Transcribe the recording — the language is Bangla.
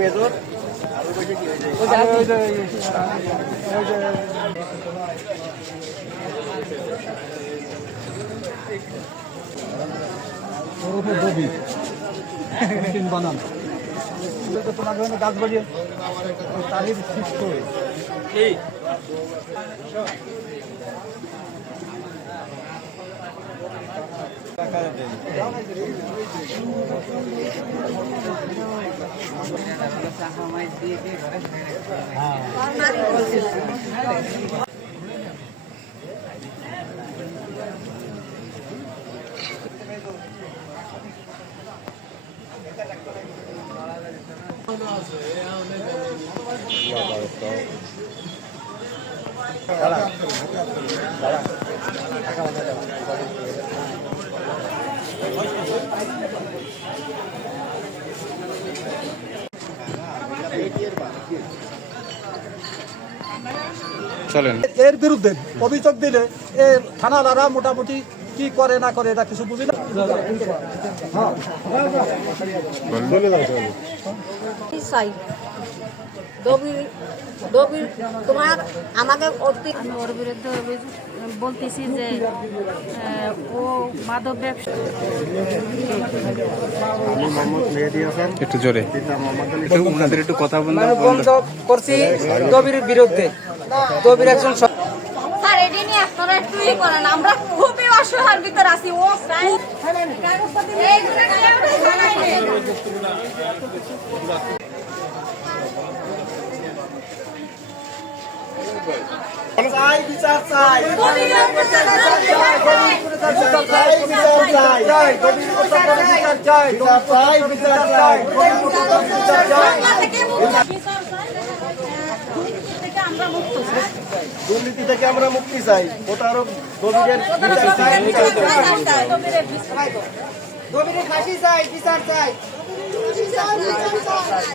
মেজর বানান তোমার ধরনের গাছ বাড়িয়ে তারিখ সৃষ্ট চলেন এর বিরুদ্ধে অভিযোগ দিলে এ থানারা মোটামুটি কি করে না করে এটা কিছু বুঝি না। তোমার আমাকে আমি ওর বিরুদ্ধে বলতেছি যে ও মাদক ব্যবসা। আমি মোহাম্মদ মেহেদী হাসান, একটু জোরে ওনাদের একটু কথা বলতে বন্ধ করছি দবির বিরুদ্ধে। দবির একজন স্যার এটি নিয়ে আপনারা একটু ই করেন, আমরা খুবই অসহায়ের ভিতর আছি। ও চাই বিচার চাই দুর্নীতি থেকে আমরা মুক্তি চাই, প্রতারক দবিরের ফাঁসি চাই, বিচার চাই।